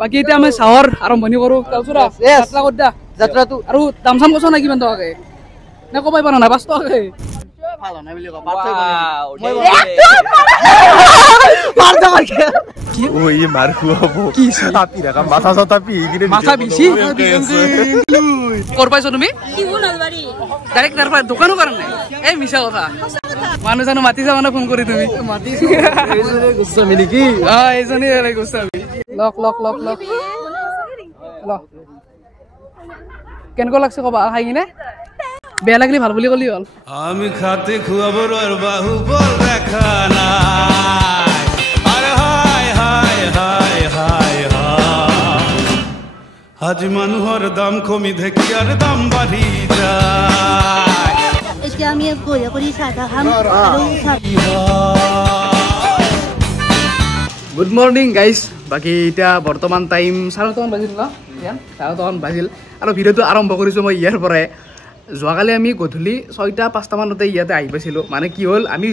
বাকি এতিয়া আমি চাহৰ আৰম্ভণি কৰো তালচুৰা যাত্ৰা কত দা যাত্ৰাটো আৰু দাম চাম কৈছ না কিমান টকাকে না কবাই পাৰা নাই 5 টকাকে ভালো নাই বুলি ক পাথৈ বনি মই মাৰ দৰকে কি ওই মাৰ খুৱাবো কি সাপি ৰাখা মাথা সাতা পি কিনে মাথা বিছি কৰ পাইছ তুমি কি নলবাৰী ডাইৰেক্ট তাৰ পৰা দোকানো কৰা নাই এই মিছা কথা মানুহ জানো মাতি যা মানে ফোন কৰি তুমি মাতিছো এইজনে গোস্বামী নেকি এইজনে গোস্বামী লক লক লক লক ল কেনেকুৱা লাগছে কবা খাই কিনে বেয়া লাগলি ভাল বুলি কলি হল আমি খাতে খুৱাবৰ আৰু বাহুবল দেখা নাই আৰে হাই হাই হাই হাই আজি মানুহৰ দাম কমি ঢেকিয়াৰ দাম বাঢ়ি যায় এতিয়া আমি গয়া কৰি সাদা খাম আৰু গুড মৰ্নিং গাইজ বাকি এতিয়া বৰ্তমান টাইম 9:30 বাজিল ন 9:30 বাজিল আৰু ভিডিঅ'টো আৰম্ভ কৰিছোঁ মই ইয়াৰ পৰাই যোৱাকালি আমি গধূলি 6টা-5টা মানতে ইয়াতে আহি পাইছিলোঁ মানে কি হ'ল আমি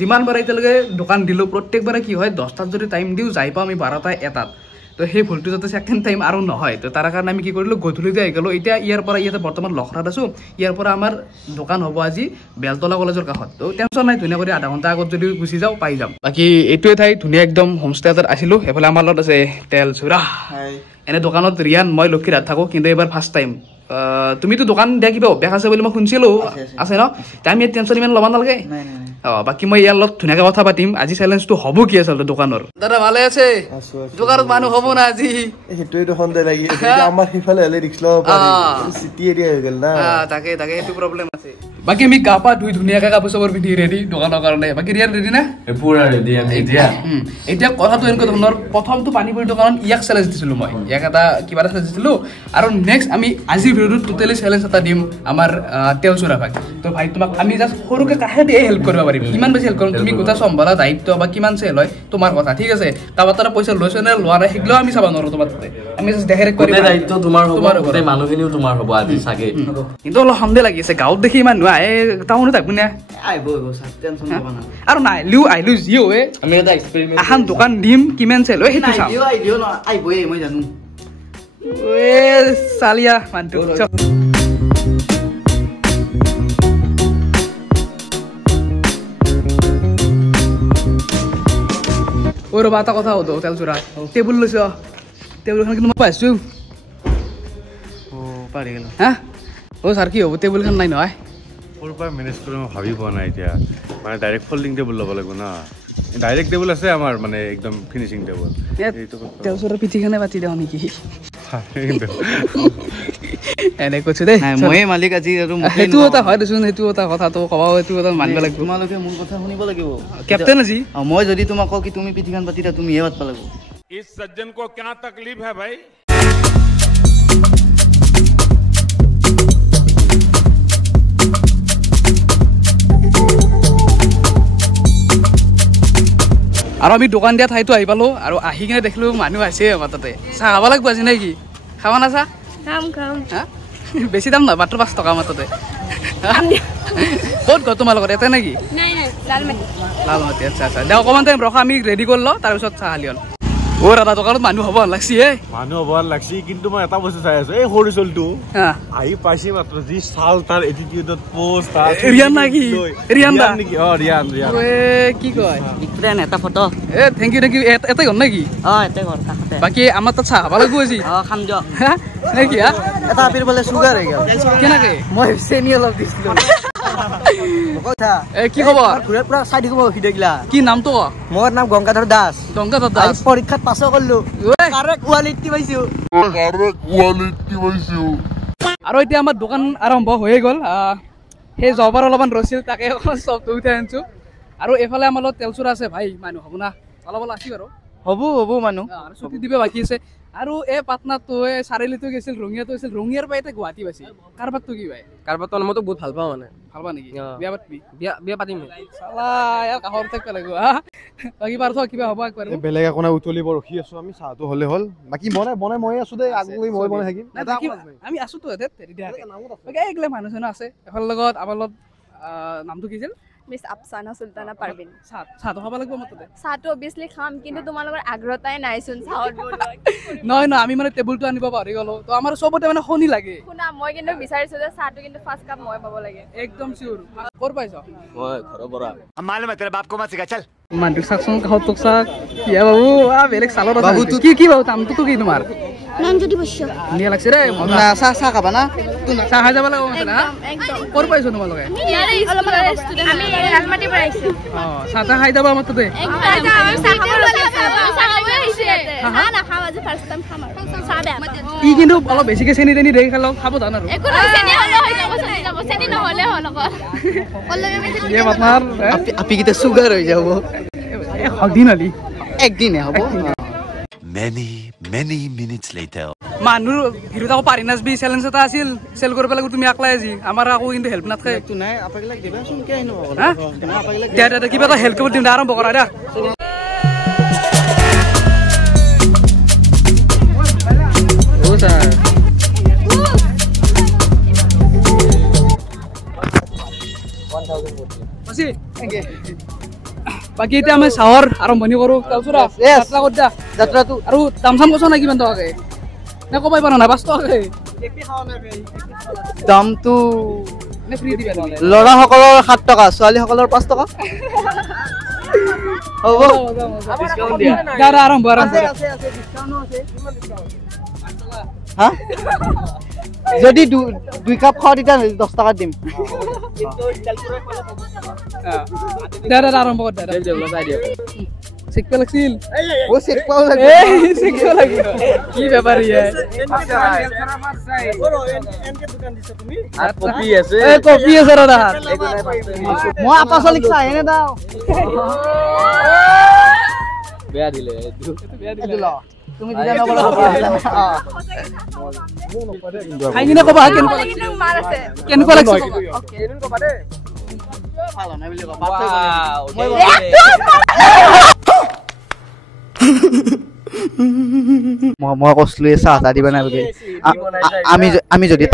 যিমানবাৰ এতিয়ালৈকে দোকান দিলোঁ প্ৰত্যেকবাৰে কি হয় 10টাত যদি টাইম দিওঁ যাই পাওঁ আমি 12টা 1টাত তো সেই ভুলটো যাতে সেকেণ্ড টাইম আৰু নহয় তো তাৰ কাৰণে আমি কি কৰিলোঁ গধূলিতে আহি গ'লোঁ এতিয়া ইয়াৰ পৰা ইয়াতে বৰ্তমান লখৰাত আছোঁ ইয়াৰ পৰা আমাৰ দোকান হ'ব আজি বেলতলা কলেজৰ কাষত তো টেনশ্যন নাই ধুনীয়া কৰি আধা ঘণ্টা আগত যদি গুচি যাওঁ পাই যাম বাকী এইটোৱে ঠাই ধুনীয়া একদম হোমষ্টে এটাত আছিলোঁ সেইফালে আমাৰ লগত আছে তেলচুৰা এনে দোকানত ৰিয়ান মই লক্ষীৰাত থাকোঁ কিন্তু এইবাৰ ফাৰ্ষ্ট টাইম তুমিতো দোকান দিয়া কিবা অভ্যাস আছে বুলি মই শুনিছিলোঁ আছে ন আমি টেনশ্যন ইমান ল'ব নালাগে বাকি মই ইয়াৰ লগত ধুনীয়াকৈ কথা পাতিম আজি চেলেঞ্জটো হ'ব কি আচলতে দোকানৰ দাদা ভালে আছে দোকানত মানুহ হ'ব না আজি সেইটোৱেতো সন্দেহ লাগি আছে আমাৰ সিফালে হ'লে ৰিক্স ল'ব পাৰি চিটি এৰিয়া হৈ গ'ল না তাকে সেইটো প্ৰব্লেম আছে বাকি আমি গা পা ধুই ধুনীয়াকৈ কাপোৰ চাপোৰ পিন্ধি ৰেডি দোকানৰ কাৰণে বাকি ৰিয়ান ৰেডি না পুৰা ৰেডি আমি এতিয়া কথাটো এনেকুৱা ধৰণৰ প্ৰথমটো পানীপুৰি দোকানত ইয়াক চেলেঞ্জ দিছিলোঁ মই ইয়াক এটা কিবা এটা চেলেঞ্জ দিছিলোঁ আৰু নেক্সট আমি আজি ভিডিঅ'টোত টোটেলি চেলেঞ্জ এটা দিম আমাৰ তেলচুৰা ভাই তো ভাই তোমাক আমি জাষ্ট সৰুকৈ কাষেদি হেল্প কৰিব পাৰিম কিমান বেছি হেল্প কৰিম তুমি গোটা চম্ভালা দায়িত্ব বা কিমান চেল হয় তোমাৰ কথা ঠিক আছে কাৰোবাৰ তাৰ পইচা লৈছে নে লোৱা নাই সেইগিলাও আমি চাব নোৱাৰোঁ তোমাৰ তাতে আমি জাষ্ট ডাইৰেক্ট কৰিম দায়িত্ব তোমাৰ হ'ব গোটেই মানুহখিনিও তোমাৰ হ'ব আজি চাগে কিন্তু অলপ সন্দেহ লাগি আছে গাঁৱত দেখি ইমান নোৱা টাউনত থাকবো নে আহিব টেনশ্যন ল'ব না আৰু নাই আহিলো যি হয় আমি এটা এক্সপেৰিমেণ্ট এখন দোকান দিম কিমান চেল হয় সেইটো চাম আহিবই মই জানো চালিয়া মানটো ওই ৰবা এটা কথা হতো তেলচুৰা টেবুল লৈছ টেবুলখন কিন্তু মই পাইছোঁ পাৰি গ'ল হা ছাৰ কি হ'ব টেবুলখন নাই নহয় সৰুৰ পৰা মেনেজ কৰি মই ভাবি পোৱা নাই এতিয়া মানে ডাইৰেক্ট ফল্ডিং টেবুল ল'ব লাগিব না ডাইৰেক্ট টেবুল আছে আমাৰ মানে একদম ফিনিচিং টেবুল তেলচুৰাৰ পিঠিখনে পাতি দিওঁ নেকি এনে কৈছো দেই মই মালিক আজি আৰু সেইটো এটা হয় দেচোন সেইটো এটা কথাটো ক'বা সেইটো এটা মানিব লাগিব তোমালোকে মোৰ কথা শুনিব লাগিব কেপ্টেইন আজি মই যদি তোমাক কওঁ কি তুমি পিঠিখন পাতি দিয়া তুমি পাতিব লাগিব ইস সজ্জন কো क्या तकलीफ है भाई আৰু আমি দোকান দিয়া ঠাইতো আহি পালোঁ আৰু আহি কিনে দেখিলোঁ মানুহ আছে আমাৰ তাতে চাহ খাব লাগিব আজি নেকি খাবা না চাহ খাম হা বেছি দাম নহয় মাত্ৰ 5 টকা আমাৰ তাতে ক'ত ঘৰ তোমাৰ লগত ইয়াতে নেকি লালমাটি আচ্ছা দে অকণমান টাইম ৰখা আমি ৰেডি কৰি লওঁ তাৰপিছত চাহ খালি হ'ল দাদা দোকানত মানুহ হ'ব লাগছি মানুহ হ'ব লাগছি কিন্তু মই এটা বস্তু চাই আছো এই সৰু চলটো আহি পাইছি মাত্ৰ যি চাল তাৰ এটিটিউডত পোষ্ট ৰিয়ান নেকি ৰিয়ান নেকি ৰিয়ান কি কয় ইকৰান এটা ফটো থেংক ইউ এটাই ঘৰ নেকি এটাই ঘৰ কাষতে বাকী আমাৰ তাত চাহ খাব লাগিব আজি খাম দিয়ক নেকি এটা আপেল বোলে চুগাৰ হৈ গ'ল কেনেকে মই চেনি অলপ দিছিলোঁ কি খবৰ পুৰা চাই থাকিব ভিডিঅ'গিলা কি নামটো মোৰ নাম গংগাধৰ দাস পৰীক্ষাত পাছ কৰিলো কাৰেক্ট কোৱালিটি পাইছো আৰু এতিয়া আমাৰ দোকান আৰম্ভ হৈয়ে গ'ল সেই জবাৰ অলপমান ৰৈছিল তাকে অকণমান চবটো উঠাই আনিছোঁ আৰু এইফালে আমাৰ লগত তেলচুৰা আছে ভাই মানুহ হ'ব না অলপ আছে বাৰু হ'ব মানুহ ছুটি দিব বাকী আছে আৰু এই পাটনাটো চাৰিআলিটো গৈছিল ৰঙিয়াটো গৈছিল ৰঙিয়াৰ পৰা এতিয়া গুৱাহাটী পাইছিল কাৰবাৰটো কি ভাই কাৰবাৰটো মইতো বহুত ভাল পাওঁ মানে ভাল পা নেকি বিয়া পাতিবি বিয়া পাতিম চালা ইয়াৰ কাষৰ থাকিব লাগিব বাকী পাৰ্থ কিবা হ'ব একবাৰ বেলেগ একো নাই উতলিব ৰখি আছো আমি চাহটো হ'লে হ'ল বাকী বনাই মই আছো দেই আগলৈ মই বনাই থাকিম আমি আছো তো এইগিলা মানুহ চানুহ আছে এফালৰ লগত আমাৰ লগত নামটো কি আছিল মিস আফসানা সুলতানা পাৰভিন চাহ খাব লাগিব মতে চাহটো অবভিয়াছলি খাম কিন্তু তোমালোকৰ আগ্ৰহতাই নাইচোন চাহত বনোৱা নহয় নহয় আমি মানে টেবুলটো আনিব পাহৰি গলো তো আমাৰ চবতে মানে শনি লাগে শুনা মই কিন্তু বিচাৰিছো যে চাহটো কিন্তু ফাৰ্ষ্ট কাপ মই পাব লাগে একদম চিউৰ ক'ৰ পাইছ মই ঘৰৰ পৰা মালুম है तेरे बाप को मत सिखा चल মান্দিৰ চাকচোন কাহত তোক চাক ইয়া বাবু বেলেগ চালৰ বাবু কি বাবু নামটো কি তোমাৰ নানজুতি বৈশ্য ধুনীয়া লাগছে ৰে মজা চাহ খাবা না চাহ খাই যাব লাগিব না ক'ৰ পাইছ তোমালোকে আমি ৰাজমাটিৰ পৰা আহিছো চাহ খাই যাবা আমাৰ তাতে ই কিন্তু অলপ বেছিকে চেনি তেনি দেৰি খালেও খাব জান আৰু আপি সুগার হয়ে যাব একদিন আলি একদিনে হব many minutes later মানুহ ভিৰত আকৌ পাৰি নাচবি চেলেঞ্জ এটা আছিল চেল কৰি পেলাই তুমি একলাই আজি আমাৰ আকৌ কিন্তু হেল্প নাথাকে নাই আপাগিলাক দিবাচোন কিয় আহিব দে কিবা এটা হেল্প কৰি দিম আৰম্ভ কৰা দে বাকী এতিয়া আমি চাহৰ আৰম্ভণি কৰো যাত্ৰাটো আৰু দাম চাম কৈছ না কিমান টকাকে নে ক'ব পাৰিবা নাই 5 টকাকে দামটো নে ফ্ৰী দিবা ল'ৰাসকলৰ 7 টকা ছোৱালীসকলৰ 5 টকা হ'ব ডিসকাউন্ট দিয়া দাদা আৰম্ভ আছে ডিসকাউন্টও আছে হা যদি 2 কাপ খাও তেতিয়া 10 টাকা দিম দাদা আৰম্ভ কৰ দাদা শিকপা লাগছিল ও শিকপাও লাগে শিকপা লাগে কি ব্যাপার ইয়া এনকে দোকান দিছ তুমি আর কপি আছে দাদা মই আপা লিখছা এনে দাও বেয়া দিলে ল তুমি দিলা নবলা খাই কিনে কবা কেনেকুৱা লাগছে কেনেন কবা দে ভালো না বিলে কবা মই মই কসলুয়ে চাহ দিবা না বলে আমি যদি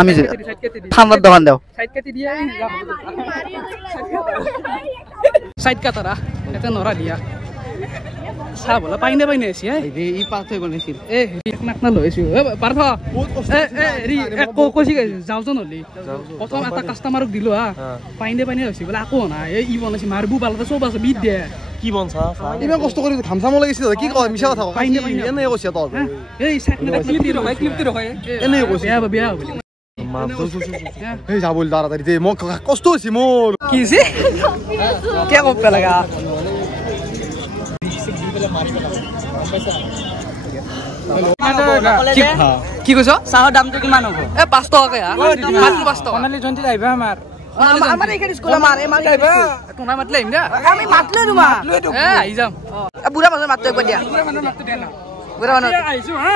আমি ঠান্ডার দোকান দাও সাইড কাটারা এটা নরা দিয়া চাহ বলা পাইনে আছে ই পাথ হৈ বনাইছিল নাক না লৈছো পাৰ্থ কৈছি যাওঁজন হলি প্ৰথম এটা কাষ্টমাৰক দিলো হা পাইনে হৈছে বোলে আকৌ নাই ই বনাইছে মাৰবু পালতে চব আছে বিদ দে কি বনছা ইমান কষ্ট কৰি ঘামচাম লাগিছিল কি কয় মিছা কথা কয় পাইনে এনে কৈছে তই এই ক্লিপটি ৰখাই এনে কৈছে বেয়া বুলি এই যা বল তাড়াতাড়ি দে মোক কষ্ট হৈছে মোৰ কি হৈছে কে কপ লাগা কি কৈছ চাহৰ দামটো কিমান হ'ব 5 টকাকে মাত্ৰ 5 টকা অনলি 20 আহিবা আমাৰ আমাৰ এইখানে স্কুল আমাৰ আহিবা তোনা মাতলে আহিম দে আমি মাতলে তোমা আহি যাম বুঢ়া মানুহ মাতটো একবাৰ দিয়া বুঢ়া মানুহ মাতটো দিয়া না বুঢ়া মানুহ আহিছো হা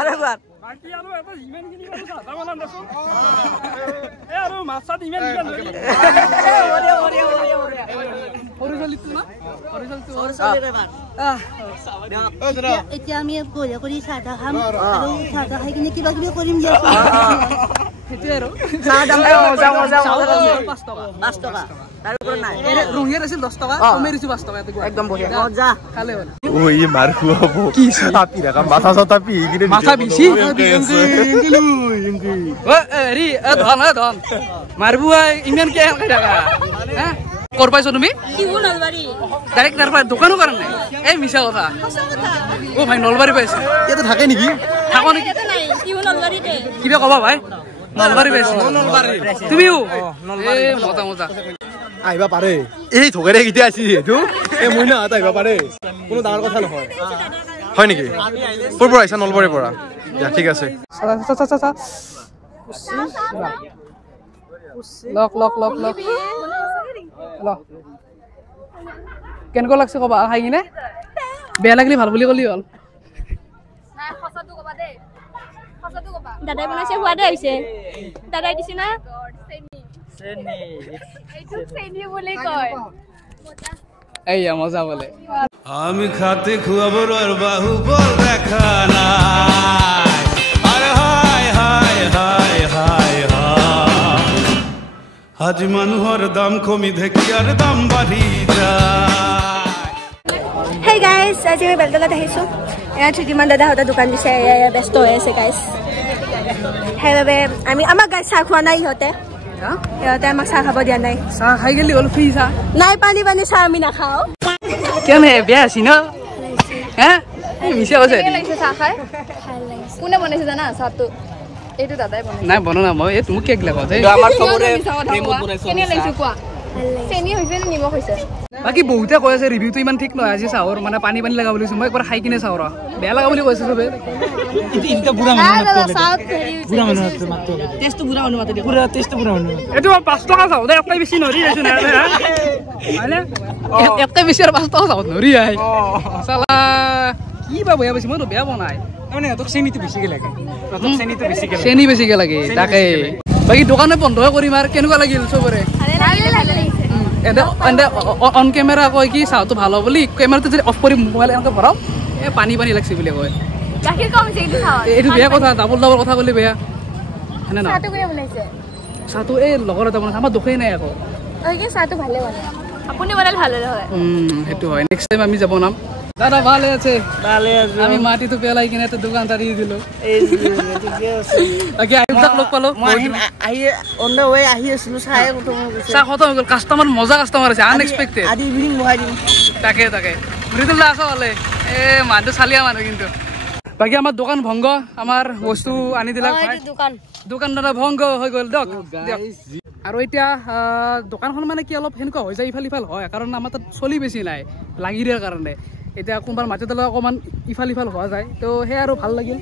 আরেকবার বাকি আৰু এটা ইমান কিনি আৰু সাদা বনাম দেছো আৰু মাছাত ইমান কিমান এতিয়া আমি বঢ়িয়া কৰি চাহ খাম আৰু চাহ খাই কিনে কিবা কিবি কৰিম দিয়া সেইটোৱে আৰু চাহ দাম 5 টকা তাৰ ওপৰত নাই ৰঙিয়াৰ আছিল 10 টকা কমেৰ আছিল 5 টকা একদম বঢ়িয়া মজা খালে হ'ল ও ই মাৰ খুৱাব কি আপি ৰাখা মাথা চতা পি কিনে মাথা বিছি ও হেৰি ধন মাৰবু ইমান কে খাই থাকা হা কৰ পাইছো তুমি ইউ নলবাৰী ডাইৰেক্ট তাৰ পৰা দোকানো কৰা নাই এই মিছা কথা ও ভাই নলবাৰী পাইছে ইয়াতে থাকে নেকি থাকো নেকি নাই ইউ নলবাৰীতে কিবা কবা ভাই নলবাৰী পাইছে তুমিও এই মজা আহিবা পাৰে এই ধগৰে কিটা আছিল এটো এই মইনা হাত আহিবা পাৰে কোনো ডাঙৰ কথা নহয় হয় নেকি ক'ৰ পৰা আহিছা নলবাৰীৰ পৰা ঠিক আছে লক কেনেকুৱা লাগছে কবা খাই কিনে বেয়া লাগিলে ভাল বুলি ক'লি হ'ল দাদাই বনাইছে সোৱাদে হৈছে দাদাই দিছে না এইয়া মজা বলে আমি খাতে খুয়াবো আর বাহুবল দেখা নাই আর হায় হায় আজ মানুহৰ দাম কমি দেখি আর দাম বাঢ়ি যায় Hey guys, আজি আমি বেলতলাত আহিছোঁ এয়া ত্ৰিদিমান দাদাহঁতৰ দোকান দিছে এয়া ব্যস্ত হৈ আছে গাইজ সেইবাবে আমি আমাক গাইজ চাহ খোৱা নাই ইহঁতে আমাক চাহ খাব দিয়া নাই চাহ খাই গেলি হ'ল ফ্ৰী চাহ নাই পানী পানী চাহ আমি নাখাওঁ কেনে বেয়া আছি ন হে মিছা কৈছে চাহ খাই কোনে বনাইছে জানা চাহটো এইটো দাদাই বনাইছে নাই বনা না মই তুমি কেক লাগত আমাৰ চবৰে প্ৰেমত বনাইছো কেনে লাগিছে কোৱা চেনি হৈছে নে নিমখ হৈছে বাকী বহুতে কৈ আছে ৰিভিউটো ইমান ঠিক নহয় আজি চাহৰ মানে পানী পানী লগা বুলি মই একবাৰ খাই কিনে চাওঁ ৰ বেয়া লগা বুলি কৈছে চবে এটা বুঢ়া মানুহ টেষ্টটো বুঢ়া মানুহ মাতে পুৰা টেষ্টটো বুঢ়া মানুহ এইটো 5 টকা চাওঁ দে এটাই বেছি নৰি আছো না হয়নে এটাই বেছি আৰু 5 টকা চাওঁ নৰি আই চালা কি বা বেয়া বেছি মইতো বেয়া বনাই মানে তোক চেনিটো বেছিকে লাগে তোক চেনিটো বেছিকে লাগে চেনি বেছিকে লাগে তাকে বাকী দোকানে বন্ধ কৰিম আৰু কেনেকুৱা লাগিল চবৰে অন কেমেৰা কয় কি চাহটো ভাল হ'ব বুলি কেমেৰাটো যদি অফ কৰি মোবাইল এনেকৈ ভৰাও এই পানী পানী লাগছে বুলি কয় গাখীৰ কম হৈছে এইটো চাহ এইটো বেয়া কথা ডাবল ডাবল কথা ক'লে বেয়া হয়নে নহয় চাহটো কোনে বনাইছে চাহটো এই লগৰ এটা বনাইছে আমাৰ দুখেই নাই আকৌ কি চাহটো ভালে বনাই আপুনি বনালে ভাল হ'লে হয় সেইটো হয় নেক্সট টাইম আমি যাব নাম দাদা ভালে আছে আমি মাটিটো পেলাই কিনে এটা দোকান এটা দি দিলো বাকী আইতাক লগ পালো চাহ খতম হৈ গ'ল কাষ্টমাৰ মজা কাষ্টমাৰ আছে আনএক্সপেক্টেড তাকে তাকে মৃদুল্লা আছ হ'লে মানুহটো চালিয়া মানুহ কিন্তু বাকী আমাৰ দোকান ভংগ আমাৰ বস্তু আনি দিলাক দোকান দাদা ভংগ হৈ গ'ল দিয়ক আৰু এতিয়া দোকানখন মানে কি অলপ সেনেকুৱা হৈ যায় ইফাল ইফাল হয় কাৰণ আমাৰ তাত চলি বেছি নাই লাগি দিয়াৰ কাৰণে এতিয়া কোনোবাৰ মাটি তলত অকণমান ইফাল ইফাল হোৱা যায় তো সেয়া আৰু ভাল লাগিল